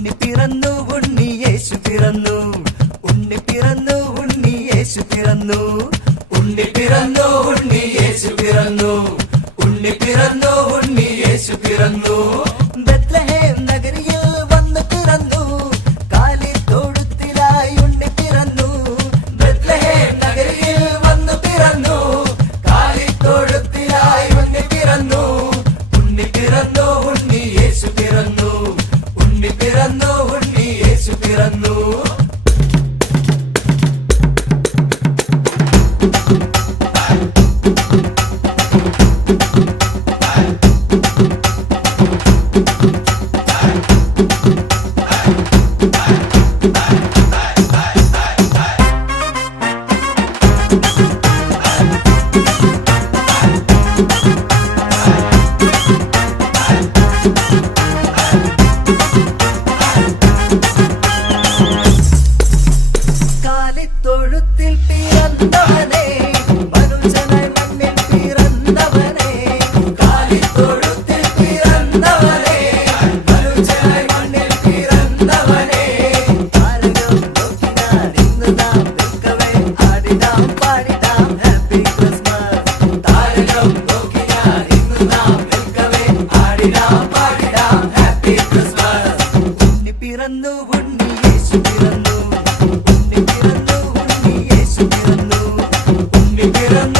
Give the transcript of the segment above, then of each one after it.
ഉണ്ണി പിറന്നു ഉണ്ണി യേശു പിറന്നു. ഉണ്ണി പിറന്നു ഉണ്ണി യേശു പിറന്നു. ഉണ്ണി പിറന്നു ഉണ്ണി യേശു പിറന്നു. ഉണ്ണി പിറന്നു ഉണ്ണി യേശു പിറന്നു. Get up.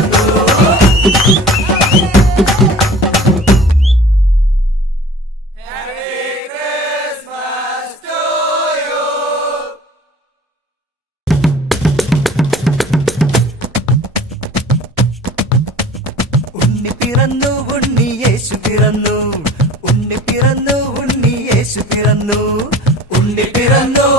ഉണ്ണി പിറന്നു ഉണ്ണി യേശു പിറന്നു. ഉണ്ണി പിറന്നു ഉണ്ണി യേശു പിറന്നു. ഉണ്ണി പിറന്നു